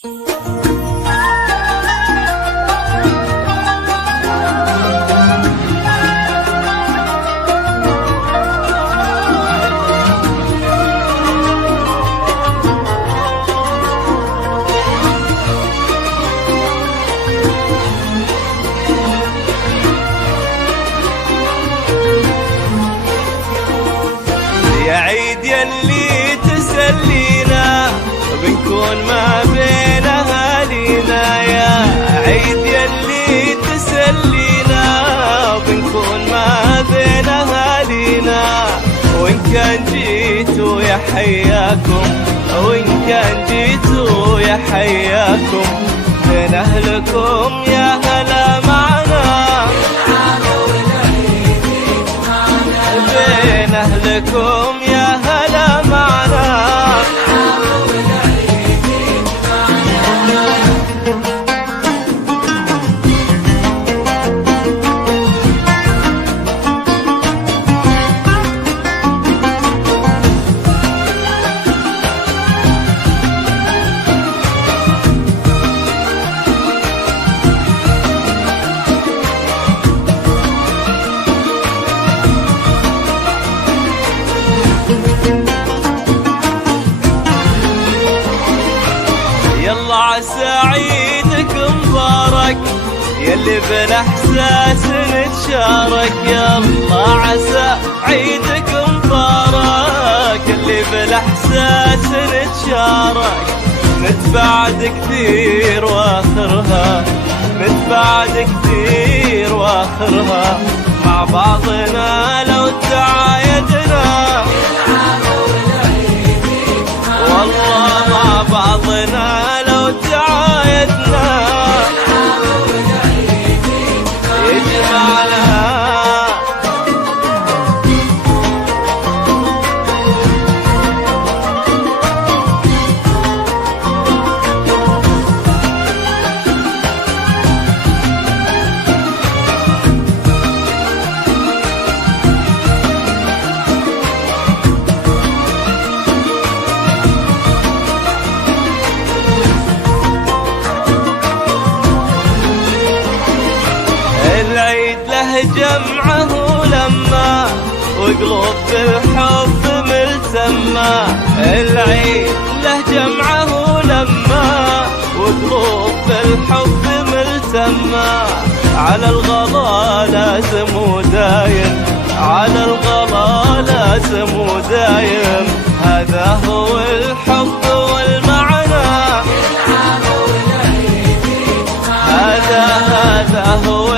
يا عيد يلي تسلينا بنكون ما بين أهالينا، يا عيد يلي تسلينا بنكون ما بين أهالينا. وإن كان جيتوا يا حياكم، وإن كان جيتوا يا حياكم، بين أهلكم يا هلا معنا، بين أهلكم يا هلا معنا. يلا عسى عيدك مبارك يلي بالاحساس نتشارك، يلا عسى عيدك مبارك يلي بالاحساس نتشارك. نتبعد كثير واخرها، نتبعد كثير واخرها، مع بعضنا لو تعايدنا، والله مع بعضنا لو تعايدنا يجمعنا. العيد له جمعه لما وقلوب بالحب ملتمة، العيد له جمعه لما وقلوب بالحب ملتمة. على الغلا لازم ودايم، على الغلا لازم ودايم، هذا هو الحب والمعنى، هذا هو